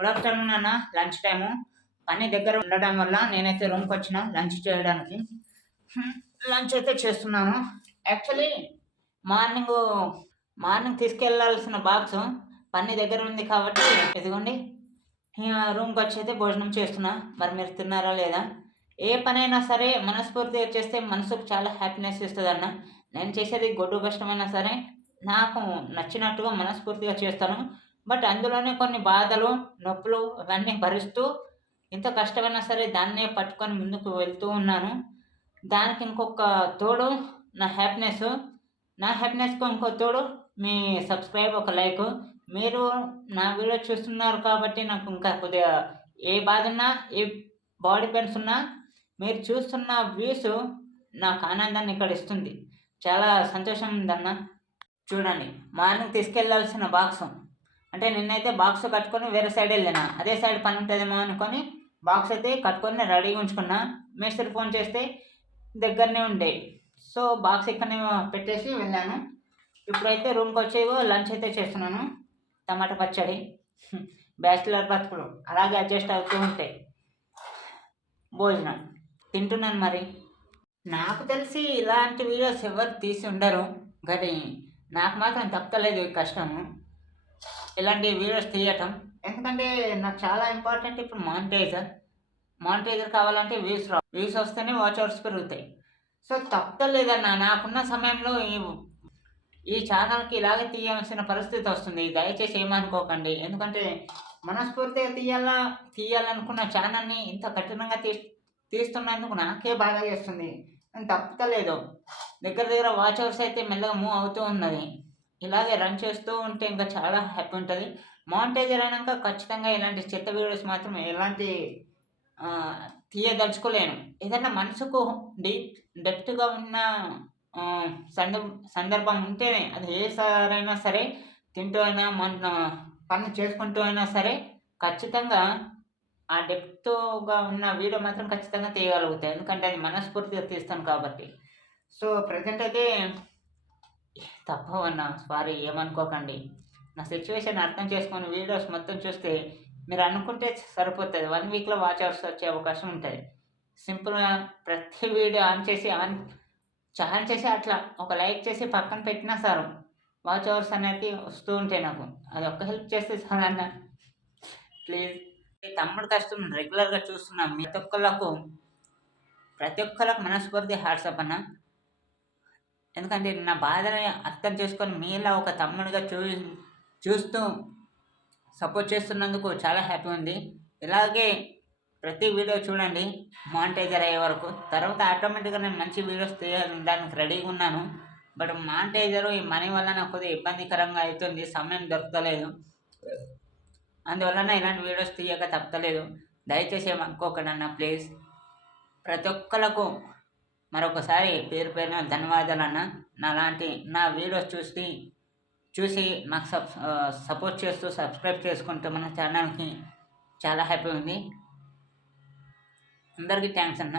Good afternoon అన్న. Lunch time. పని దగ్గర ఉండడం వల్ల నేనైతే రూమ్కి వచ్చిన లంచ్ చేయడానికి. లంచ్ అయితే చేస్తున్నాను. యాక్చువల్లీ మార్నింగ్ మార్నింగ్ తీసుకెళ్లాల్సిన బాక్స్ పని దగ్గర ఉంది కాబట్టి ఇదిగోండి రూమ్కి వచ్చి అయితే భోజనం చేస్తున్నా. మరి మీరు తిన్నారా లేదా? ఏ పనైనా సరే మనస్ఫూర్తిగా చేస్తే మనసుకు చాలా హ్యాపీనెస్ ఇస్తుంది అన్న. నేను చేసేది గొడ్డు కష్టమైనా సరే నాకు నచ్చినట్టుగా మనస్ఫూర్తిగా చేస్తాను. బట్ అందులోనే కొన్ని బాధలు, నొప్పులు అవన్నీ భరిస్తూ ఎంత కష్టమైనా సరే దాన్నే పట్టుకొని ముందుకు వెళ్తూ ఉన్నాను. దానికి ఇంకొక తోడు నా హ్యాపీనెస్. నా హ్యాపీనెస్‌కు ఇంకో తోడు మీ సబ్స్క్రైబ్, ఒక లైకు. మీరు నా వీడియో చూస్తున్నారు కాబట్టి నాకు ఇంకా కొద్దిగా ఏ బాధున్నా, ఏ బాడీ పెయిన్స్ ఉన్నా మీరు చూస్తున్న వ్యూసు నాకు ఆనందాన్ని ఇక్కడ ఇస్తుంది. చాలా సంతోషంగా ఉందన్న. చూడండి, మార్నింగ్ తీసుకెళ్ళాల్సిన బాక్సు అంటే నిన్నైతే బాక్స్ కట్టుకొని వేరే సైడ్ వెళ్ళాను. అదే సైడ్ పని ఉంటుందేమో అనుకొని బాక్స్ అయితే కట్టుకొని రెడీగా ఉంచుకున్నా. మేస్త్రి ఫోన్ చేస్తే దగ్గరనే ఉండే. సో బాక్స్ ఇక్కడనే పెట్టేసి వెళ్ళాను. ఇప్పుడైతే రూమ్కి వచ్చి లంచ్ అయితే చేస్తున్నాను. టమాటా పచ్చడి. బ్యాచిలర్ బతుకులు అలాగే అడ్జస్ట్ అవుతూ ఉంటాయి. భోజనం తింటున్నాను. మరి నాకు తెలిసి ఇలాంటి వీడియోస్ ఎవరు తీసి ఉండరు, కానీ నాకు మాత్రం తప్పలేదు ఈ కష్టము ఇలాంటి వీడియోస్ తీయటం. ఎందుకంటే నాకు చాలా ఇంపార్టెంట్ ఇప్పుడు మానిటైజర్ కావాలంటే వ్యూస్ వస్తేనే వాచ్ అవర్స్ పెరుగుతాయి. సో తప్పలేదన్న. నాకున్న సమయంలో ఈ ఛానల్కి ఇలాగే తీయాల్సిన పరిస్థితి వస్తుంది. దయచేసి ఏమనుకోకండి. ఎందుకంటే మనస్ఫూర్తిగా తీయాలనుకున్న ఛానల్ని ఇంత కఠినంగా తీస్తున్నందుకు నాకే బాగా చేస్తుంది. నేను తప్పలేదు. దగ్గర వాచ్ అవర్స్ అయితే మెల్లగా మూవ్ అవుతూ ఉన్నది. ఇలాగే రన్ చేస్తూ ఉంటే ఇంకా చాలా హ్యాపీ ఉంటుంది. మానిటైజర్ అయినాక ఖచ్చితంగా ఇలాంటి చెత్త వీడియోస్ మాత్రం ఎలాంటి తీయదలుచుకోలేను. ఏదైనా మనసుకు డెప్త్గా ఉన్న సందర్భం ఉంటేనే, అది ఏ సారైనా సరే, తింటూ అయినా పని చేసుకుంటూ అయినా సరే ఖచ్చితంగా ఆ డెప్త్గా ఉన్న వీడియో మాత్రం ఖచ్చితంగా తీయగలుగుతాయి. ఎందుకంటే అది మనస్ఫూర్తిగా తీస్తాను కాబట్టి. సో ప్రజెంట్ అయితే తప్పవన్నా, సారీ ఏమనుకోకండి. నా సిచ్యువేషన్ అర్థం చేసుకొని వీడియోస్ మొత్తం చూస్తే మీరు అనుకుంటే సరిపోతుంది. 1 వీక్లో వాచ్ అవర్స్ వచ్చే అవకాశం ఉంటుంది. సింపుల్గా ప్రతి వీడియో ఆన్ చేసి అట్లా ఒక లైక్ చేసి పక్కన పెట్టినా సార్ వాచ్ అవర్స్ అనేది వస్తూ ఉంటాయి. నాకు అది ఒక్క హెల్ప్ చేస్తే చాలన్న. ప్లీజ్. తమ్ముడు కష్టం రెగ్యులర్గా చూస్తున్నాం. ప్రతి ఒక్కరికి మనస్ఫూర్తి హ్యాట్సప్ అన్న. ఎందుకంటే నా బాధని అర్థం చేసుకొని మీలా ఒక తమ్ముడిగా చూస్తూ సపోర్ట్ చేస్తున్నందుకు చాలా హ్యాపీ ఉంది. ఇలాగే ప్రతి వీడియో చూడండి మానిటైజర్ అయ్యే వరకు. తర్వాత ఆటోమేటిక్గా నేను మంచి వీడియోస్ తీయడానికి రెడీగా ఉన్నాను. బట్ మానిటైజరు ఈ మనీ వల్ల నాకు కొద్దిగా ఇబ్బందికరంగా అవుతుంది. సమయం దొరకలేదు. అందువలన ఇలాంటి వీడియోస్ తీయక తప్పలేదు. దయచేసి ఏమనుకోకండి అన్న, ప్లీజ్. ప్రతి ఒక్కరికి మరొకసారి పేరు పేరున ధన్యవాదాలు అన్న. నా వీడియోస్ చూసి నాకు సపోర్ట్ చేస్తూ సబ్స్క్రైబ్ చేసుకుంటూ మన ఛానల్కి చాలా హ్యాపీ ఉంది. అందరికీ థ్యాంక్స్ అన్న.